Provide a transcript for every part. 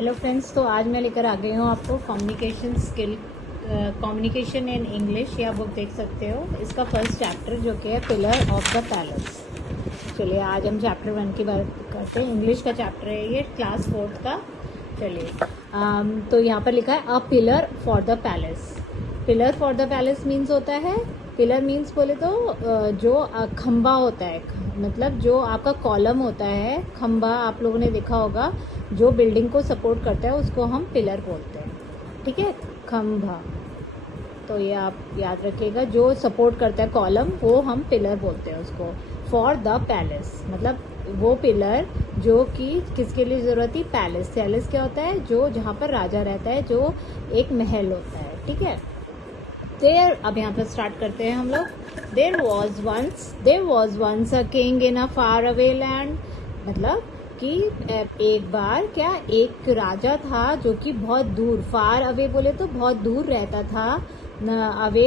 Hello friends, तो आज मैं लेकर आ गई हूँ आपको communication skill, communication in English. या बुक देख सकते हो। इसका फर्स्ट चैप्टर जो कि है पिलर ऑफ द पैलेस। चलिए आज हम चैप्टर 1 की बात करते हैं। इंग्लिश का चैप्टर है ये, क्लास 4 का। चलिए तो यहाँ पर लिखा है a pillar for the palace. Pillar for the palace means होता है, पिलर मीन्स बोले तो जो खंबा होता है, मतलब जो आपका कॉलम होता है। खंबा आप लोगों ने देखा होगा, जो बिल्डिंग को सपोर्ट करता है उसको हम पिलर बोलते हैं। ठीक है, खंभा। तो ये आप याद रखिएगा, जो सपोर्ट करता है कॉलम वो हम पिलर बोलते हैं उसको। फॉर द पैलेस मतलब वो पिलर जो कि किसके लिए ज़रूरत थी, पैलेस। पैलेस क्या होता है, जो जहाँ पर राजा रहता है, जो एक महल होता है। ठीक है, देयर, अब यहाँ पर स्टार्ट करते हैं हम लोग। There was once a king in a far away land. मतलब कि एक बार क्या, एक राजा था जो कि बहुत दूर, फार अवे बोले तो बहुत दूर रहता था। Away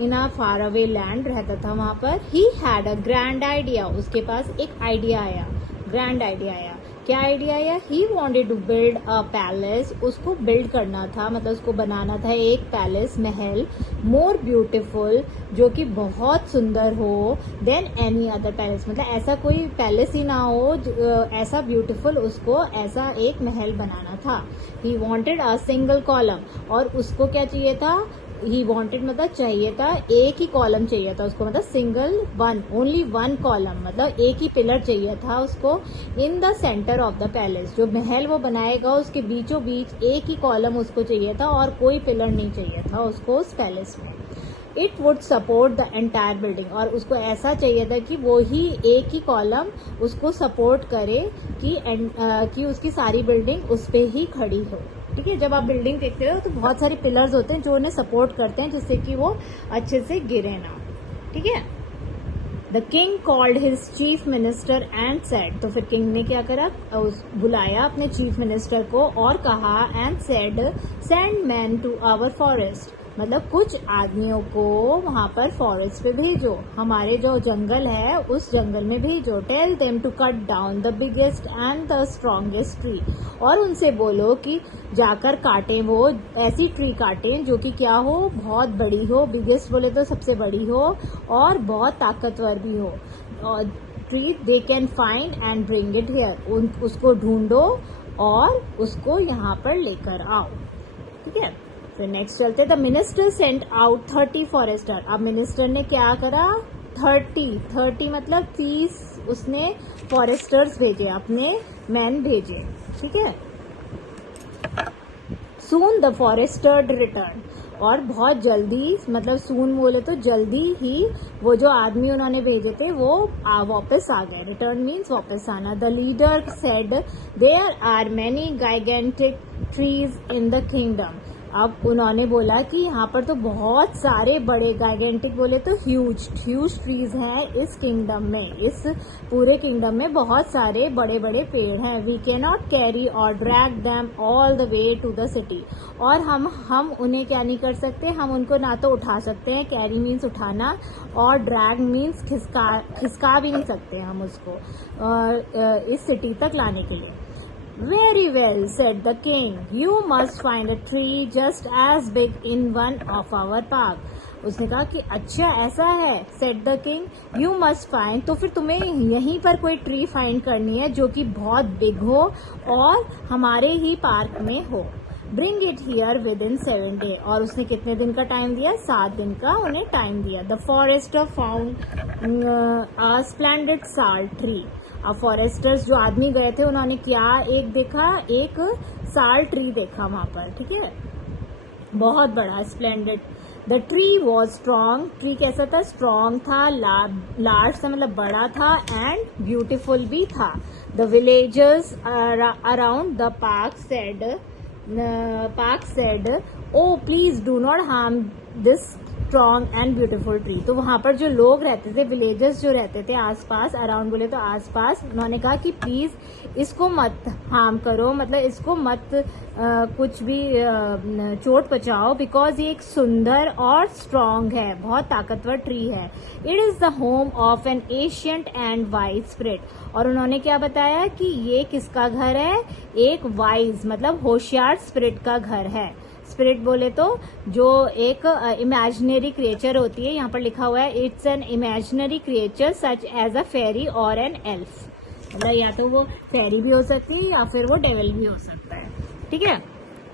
in a far away land रहता था वहाँ पर। He had a grand idea, उसके पास एक आइडिया आया, ग्रैंड आइडिया आया। क्या आइडिया आया, he wanted to build a palace. उसको बिल्ड करना था, मतलब उसको बनाना था एक पैलेस, महल, मोर ब्यूटिफुल, जो कि बहुत सुंदर हो, देन एनी अदर पैलेस। मतलब ऐसा कोई पैलेस ही ना हो ऐसा ब्यूटिफुल, उसको ऐसा एक महल बनाना था। He wanted a single column, और उसको क्या चाहिए था, ही वॉन्टेड मतलब चाहिए था, एक ही कॉलम चाहिए था उसको, मतलब single one, only one column, मतलब एक ही पिलर चाहिए था उसको। In the centre of the palace, जो महल वो बनाएगा उसके बीचों बीच एक ही कॉलम उसको चाहिए था, और कोई पिलर नहीं चाहिए था उसको उस पैलेस में। It would support the entire building, और उसको ऐसा चाहिए था कि वो ही एक ही कॉलम उसको सपोर्ट करे कि उसकी सारी बिल्डिंग उस पे ही खड़ी हो। ठीक है, जब आप बिल्डिंग देखते हो तो बहुत सारे पिलर्स होते हैं जो उन्हें सपोर्ट करते हैं, जिससे कि वो अच्छे से गिरे ना। ठीक है, the king called his chief minister and said, तो फिर किंग ने क्या करा, बुलाया अपने चीफ मिनिस्टर को और कहा, and said send man to our forest, मतलब कुछ आदमियों को वहां पर फॉरेस्ट पे भेजो, हमारे जो जंगल है उस जंगल में भेजो। Tell them to cut down the biggest and the strongest tree, और उनसे बोलो कि जाकर काटें, वो ऐसी ट्री काटें जो कि क्या हो, बहुत बड़ी हो, बिगेस्ट बोले तो सबसे बड़ी हो, और बहुत ताकतवर भी हो। और tree they can find and bring it here, उसको ढूंढो और उसको यहाँ पर लेकर आओ। ठीक है, फिर नेक्स्ट चलते। The minister sent out 30 forester. अब मिनिस्टर ने क्या करा, 30 मतलब 30 उसने फॉरेस्टर्स भेजे, अपने मैन भेजे। ठीक है, सून द फॉरेस्टर रिटर्न, और बहुत जल्दी, मतलब सून बोले तो जल्दी ही, वो जो आदमी उन्होंने भेजे थे वो वापस आ गए। रिटर्न मीन्स वापस आना। The leader said there are many gigantic trees in the kingdom. अब उन्होंने बोला कि यहाँ पर तो बहुत सारे बड़े, गाइगेंटिक बोले तो ह्यूज ट्रीज हैं इस किंगडम में, इस पूरे किंगडम में बहुत सारे बड़े बड़े पेड़ हैं। वी कैन नॉट कैरी और drag them all the way to the city, और हम उन्हें क्या नहीं कर सकते, हम उनको ना तो उठा सकते हैं, कैरी मीन्स उठाना, और ड्रैग मीन्स खिसका भी नहीं सकते हम उसको इस सिटी तक लाने के लिए। Very well, said the king. You must find a tree just as big in one of our park. उसने कहा कि अच्छा ऐसा है, said the king. You must find, तो फिर तुम्हें यहीं पर कोई ट्री फाइंड करनी है जो कि बहुत बिग हो और हमारे ही पार्क में हो। Bring it here within 7 days. और उसने कितने दिन का टाइम दिया, 7 दिन का उन्हें टाइम दिया। The forester found a splendid sal tree. अब फॉरेस्टर्स जो आदमी गए थे उन्होंने क्या एक देखा, एक साल ट्री देखा वहां पर। ठीक है, बहुत बड़ा, splendid. The tree was strong, tree कैसा था, स्ट्रॉन्ग था, लार्ज था मतलब बड़ा था, एंड ब्यूटिफुल भी था। The villagers around the park said, oh please do not harm this strong and beautiful tree. तो वहां पर जो लोग रहते थे, विलेजर्स जो रहते थे आसपास, अराउंड बोले तो आसपास, उन्होंने कहा कि प्लीज इसको मत हार्म करो, मतलब इसको मत कुछ भी चोट पहुंचाओ, बिकॉज ये एक सुंदर और स्ट्रॉन्ग है, बहुत ताकतवर ट्री है। It is the home of an ancient and wise spirit. और उन्होंने क्या बताया कि ये किसका घर है, एक वाइज मतलब होशियार स्पिरिट का घर है। स्पिरिट बोले तो जो एक इमेजिनरी क्रिएचर होती है, यहाँ पर लिखा हुआ है it's an imaginary creature such as a fairy और एन एल्फ, मतलब या तो वो फेरी भी हो सकती है या फिर वो डेविल भी हो सकता है, ठीक है।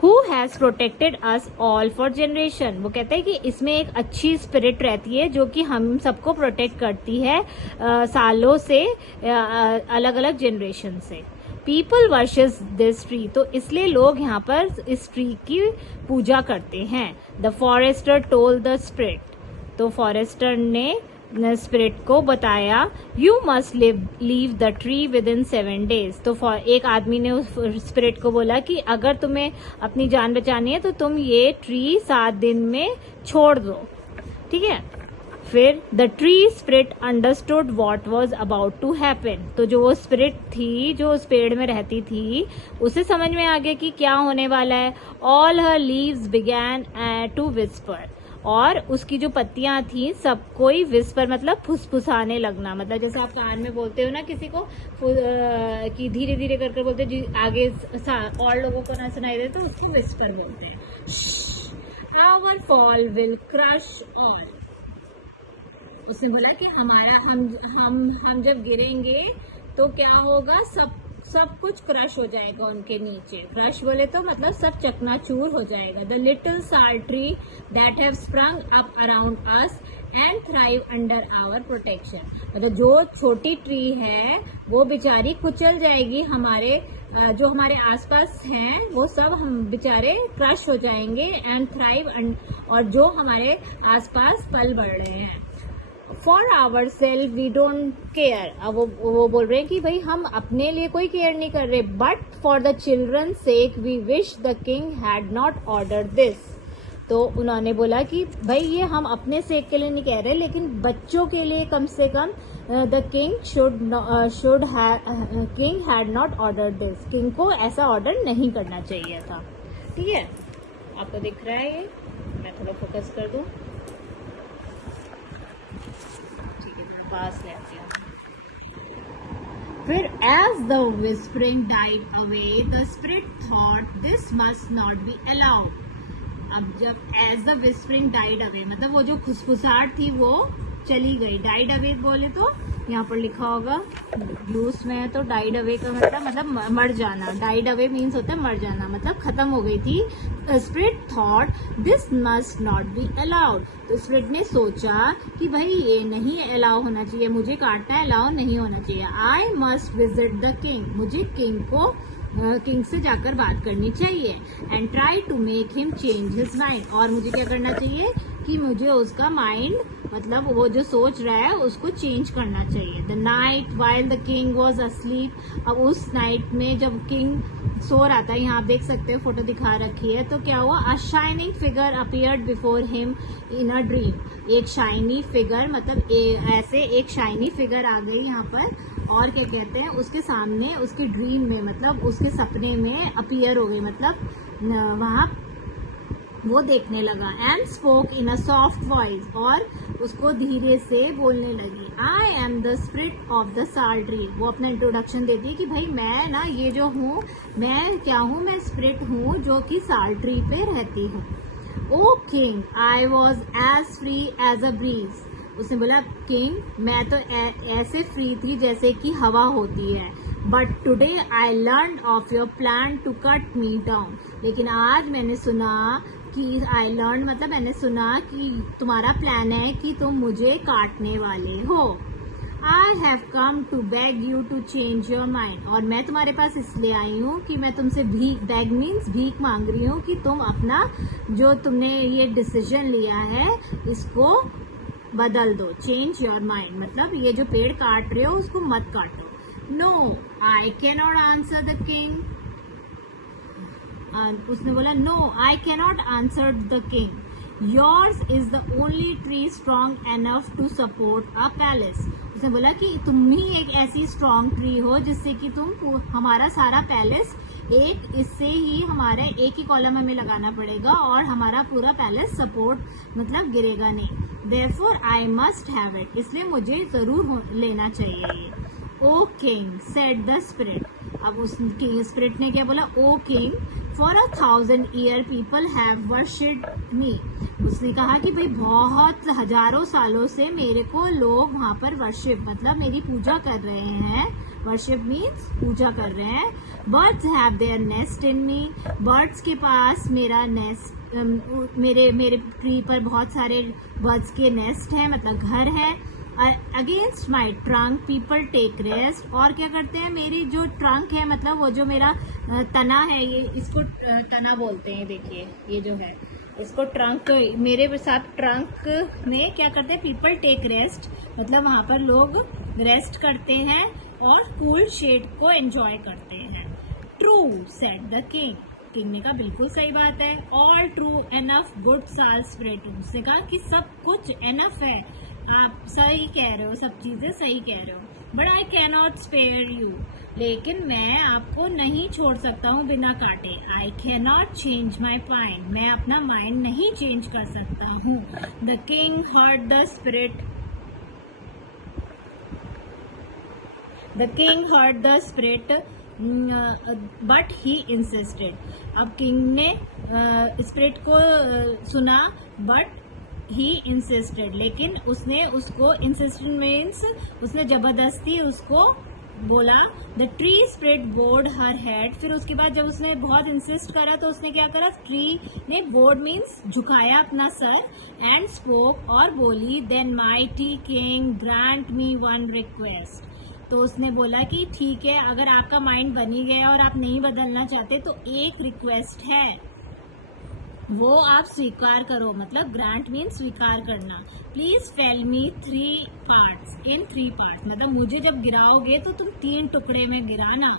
Who has protected us all for generation? वो कहते हैं कि इसमें एक अच्छी स्पिरिट रहती है जो कि हम सबको प्रोटेक्ट करती है सालों से, अलग अलग जनरेशन से। पीपल वर्शिप दिस ट्री, तो इसलिए लोग यहाँ पर इस ट्री की पूजा करते हैं। The forester told the spirit, तो फॉरेस्टर ने स्पिरिट को बताया you must leave the tree within 7 days। तो एक आदमी ने उस स्पिरिट को बोला कि अगर तुम्हें अपनी जान बचानी है तो तुम ये ट्री 7 दिन में छोड़ दो, ठीक है। फिर the tree spirit understood what was about to happen, तो जो वो स्पिरिट थी जो उस पेड़ में रहती थी उसे समझ में आ गया कि क्या होने वाला है। All her leaves began to whisper, और उसकी जो पत्तियां थी सब कोई विस्पर मतलब फुसफुसाने लगना, मतलब जैसे आप कान में बोलते हो ना किसी को कि धीरे धीरे करके बोलते हो, आगे और लोगों को ना सुनाई दे तो उसको विस्पर बोलते हैं। Our fall will crush all, उसने बोला कि हमारा हम जब गिरेंगे तो क्या होगा, सब कुछ क्रश हो जाएगा उनके नीचे। क्रश बोले तो मतलब सब चकनाचूर हो जाएगा। The little sal tree that have sprung up around us and thrive under our protection, मतलब जो छोटी ट्री है वो बेचारी कुचल जाएगी, हमारे जो हमारे आसपास हैं वो सब हम बेचारे क्रश हो जाएंगे, एंड थ्राइव, और जो हमारे आसपास पल बढ़ रहे हैं। For our self we don't care, अब वो बोल रहे हैं कि भाई हम अपने लिए कोई केयर नहीं कर रहे, but for the children sake we wish the king had not order this. तो उन्होंने बोला कि भाई ये हम अपने सेक के लिए नहीं कह रहे, लेकिन बच्चों के लिए कम से come the king had not order this, king को ऐसा ऑर्डर नहीं करना चाहिए था, ठीक है। आपको दिख रहा है ये, मैं थोड़ा फोकस कर दूं, पास ले आती हूँ। फिर as the whispering died away the spirit thought this must not be allowed. अब जब as the whispering died away मतलब वो जो खुसफुसाहट थी वो चली गई। डाइड अवे बोले तो यहाँ पर लिखा होगा ग्लूस में, तो डाइड अवे का मतलब मर जाना। डाइड अवे मीन्स होता है मर जाना, मतलब खत्म हो गई थी। Spirit thought this must not be allowed, तो स्पिरिट ने सोचा कि भाई ये नहीं अलाउ होना चाहिए, मुझे काटना अलाउ नहीं होना चाहिए। I must visit the king, मुझे किंग से जाकर बात करनी चाहिए। And try to make him change his mind, और मुझे क्या करना चाहिए कि मुझे उसका माइंड मतलब वो जो सोच रहा है उसको चेंज करना चाहिए। The night while the king was asleep, अब उस नाइट में जब किंग सो रहा था, यहाँ आप देख सकते हो फोटो दिखा रखी है, तो क्या हुआ, अ shining figure appeared before him in a dream. एक शाइनी फिगर मतलब ऐसे एक शाइनी फिगर आ गई यहाँ पर, और क्या कहते हैं उसके सामने उसके ड्रीम में मतलब उसके सपने में अपीयर हो गई, मतलब वहाँ वो देखने लगा। And spoke in a soft voice, और उसको धीरे से बोलने लगी। I am the spirit of the साल ट्री, वो अपना इंट्रोडक्शन देती है कि भाई मैं ना ये जो हूँ मैं क्या हूँ, मैं स्पिरिट हूँ जो कि साल ट्री पे रहती हूँ। Oh king I was as free as a breeze, उसने बोला किंग मैं तो ऐसे फ्री थी जैसे कि हवा होती है। But today I learn of your plan to cut me down, लेकिन आज मैंने सुना कि आई लर्न मतलब मैंने सुना कि तुम्हारा प्लान है कि तुम मुझे काटने वाले हो। I have come to beg you to change your mind, और मैं तुम्हारे पास इसलिए आई हूँ कि मैं तुमसे भीख, बेग मीन्स भीख मांग रही हूँ कि तुम अपना जो तुमने ये डिसीजन लिया है इसको बदल दो। चेंज योर माइंड मतलब ये जो पेड़ काट रहे हो उसको मत काटो। No I cannot answer the king, उसने बोला no I cannot answer the king, yours is the only tree strong enough to support a palace. उसने बोला कि तुम ही एक ऐसी स्ट्रॉन्ग ट्री हो जिससे कि तुम हमारा सारा पैलेस, एक इससे ही हमारे एक ही कॉलम हमें लगाना पड़ेगा और हमारा पूरा पैलेस सपोर्ट मतलब गिरेगा नहीं। Therefore I must have it, इसलिए मुझे जरूर लेना चाहिए ये। O king said the spirit, अब उस स्पिरिट ने क्या बोला, O king for 1000 years people have worshipped me. उसने कहा कि भाई बहुत हजारों सालों से मेरे को लोग वहां पर वर्शिप मतलब मेरी पूजा कर रहे हैं। वर्शिप मीन्स पूजा कर रहे हैं। Birds have their nest in me, birds के पास मेरा नेस्ट मेरे ट्री पर बहुत सारे बर्ड्स के नेस्ट है मतलब घर है। Against my trunk people take rest, और क्या करते हैं, मेरी जो ट्रंक है मतलब वो जो मेरा तना है, ये इसको तना बोलते हैं, देखिए ये जो है इसको ट्रंक, मेरे साथ ट्रंक में क्या करते हैं, पीपल टेक रेस्ट मतलब वहां पर लोग रेस्ट करते हैं और कूल शेड को एंजॉय करते हैं। True said the king, king ने कहा बिल्कुल सही बात है। ऑल ट्रू एनफ गुड साल स्प्रेड, उसने कहा कि सब कुछ एनफ है, आप सही कह रहे हो, सब चीजें सही कह रहे हो। But I can not spare you, लेकिन मैं आपको नहीं छोड़ सकता हूँ बिना काटे। I can not change my mind, मैं अपना माइंड नहीं चेंज कर सकता हूँ। The king heard the spirit, the king heard the spirit but he insisted. अब किंग ने स्पिरिट को सुना बट ही इंसिस्टेड, लेकिन उसने उसको, इंसिस्टेड मीन्स उसने जबरदस्ती उसको बोला। The tree spirit board her head, फिर उसके बाद जब उसने बहुत इंसिस्ट करा तो उसने क्या करा, ट्री ने बोर्ड मीन्स झुकाया अपना सर, एंड स्पोक और बोली, then mighty king grant me one request. तो उसने बोला कि ठीक है, अगर आपका माइंड बन ही गया और आप नहीं बदलना चाहते तो एक रिक्वेस्ट है, वो आप स्वीकार करो, मतलब ग्रांट मीन स्वीकार करना। Please fail me 3 parts in 3 parts, मतलब मुझे जब गिराओगे तो तुम 3 टुकड़े में गिराना,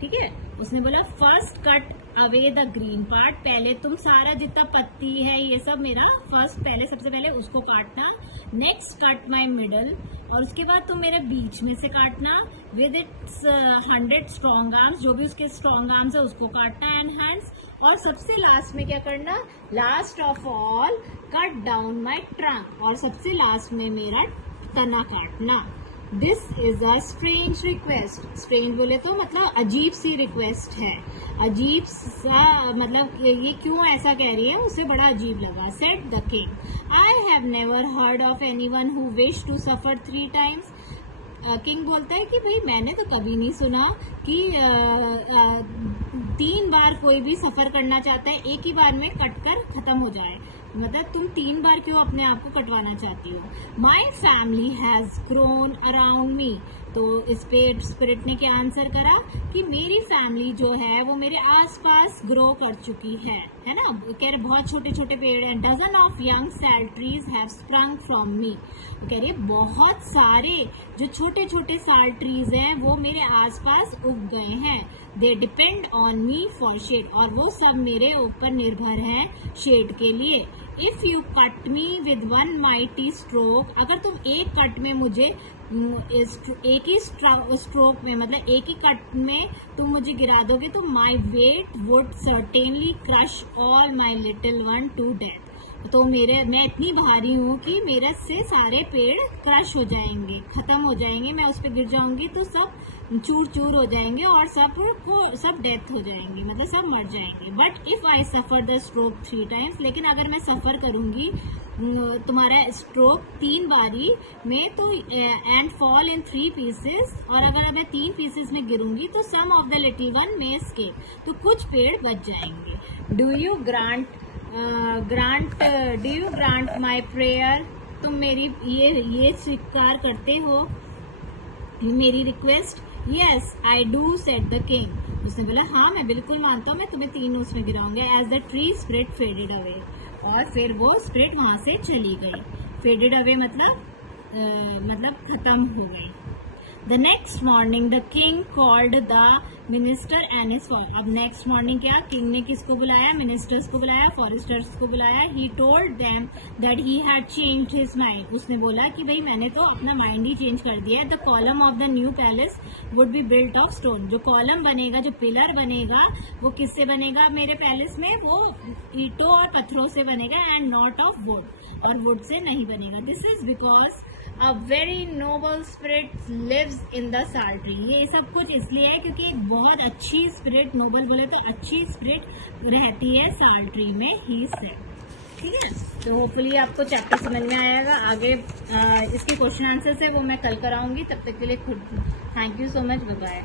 ठीक है। उसने बोला first cut away the green part, पहले तुम सारा जितना पत्ती है ये सब मेरा फर्स्ट, पहले सबसे पहले उसको काटना। नेक्स्ट कट माई मिडल, और उसके बाद तुम मेरे बीच में से काटना। विद इट्स 100 स्ट्रॉन्ग आर्म्स, जो भी उसके स्ट्रॉन्ग आर्म्स है उसको काटना, एंड हैंड्स। और सबसे लास्ट में क्या करना, last of all cut down my trunk, और सबसे लास्ट में मेरा तना काटना। This is a strange request, strange बोले तो मतलब अजीब सी रिक्वेस्ट है, अजीब सा मतलब ये क्यों ऐसा कह रही है, उसे बड़ा अजीब लगा। Said the king I have never heard of anyone who wish to suffer 3 times। King बोलता है कि भाई मैंने तो कभी नहीं सुना कि 3 बार कोई भी सफर करना चाहता है, एक ही बार में कटकर खत्म हो जाए, मतलब तुम 3 बार क्यों अपने आप को कटवाना चाहती हो। My family has grown around me, तो इस पे स्पिरिट ने क्या आंसर करा कि मेरी फैमिली जो है वो मेरे आसपास ग्रो कर चुकी है ना, कह रहे बहुत छोटे छोटे पेड़ हैं। Dozen of young sal trees have sprung from me, वो कह रहे बहुत सारे जो छोटे छोटे साल ट्रीज हैं वो मेरे आसपास उग गए हैं। They depend on me for shade, और वो सब मेरे ऊपर निर्भर हैं शेड के लिए। If you cut me with one mighty stroke, अगर तुम एक कट में मुझे एक ही स्ट्रोक में मतलब एक ही कट में तुम मुझे गिरा दोगे तो my weight would certainly crush all my little one two death. तो मैं इतनी भारी हूँ कि मेरे से सारे पेड़ क्रश हो जाएंगे, खत्म हो जाएंगे, मैं उस पर गिर जाऊंगी तो सब चूर चूर हो जाएंगे और सब डेथ हो जाएंगे, मतलब सब मर जाएंगे। But if I suffer the stroke 3 times, लेकिन अगर मैं सफर करूंगी तुम्हारा स्ट्रोक 3 बारी में तो एंड फॉल इन 3 pieces, और अगर मैं 3 pieces में गिरूंगी तो some of the little one may escape, तो कुछ पेड़ बच जाएंगे। Do you grant my prayer, तुम मेरी ये स्वीकार करते हो मेरी request. Yes I do said the king, उसने बोला हाँ मैं बिल्कुल मानता हूँ, मैं तुम्हें 3 उसमें गिराऊंगा। As the tree spirit faded away, और फिर वो स्प्रिट वहां से चली गई। फेडेड अवे मतलब खत्म हो गई। The next morning the king called the minister and his अब नेक्स्ट मॉर्निंग क्या, किंग ने किसको बुलाया, मिनिस्टर्स को बुलाया, फॉरेस्टर्स को बुलाया. He told them that he had changed his mind. उसने बोला कि भाई मैंने तो अपना माइंड ही चेंज कर दिया है. The column of the new palace would be built of stone. जो कॉलम बनेगा, जो पिलर बनेगा, वो किससे बनेगा मेरे पैलेस में, वो ईंटों और पत्थरों से बनेगा एंड नॉट ऑफ वुड, और वुड से नहीं बनेगा. This is because A very noble spirit lives in the sal tree. ये सब कुछ इसलिए है क्योंकि एक बहुत अच्छी स्पिरिट, नोबल बोले तो अच्छी स्पिरिट रहती है साल ट्री में, ही सेड. ठीक है, तो होपफुली आपको चैप्टर समझ में आएगा. आगे इसके क्वेश्चन आंसर्स है वो मैं कल कराऊंगी. तब तक के लिए खुद thank you so much. Bye bye.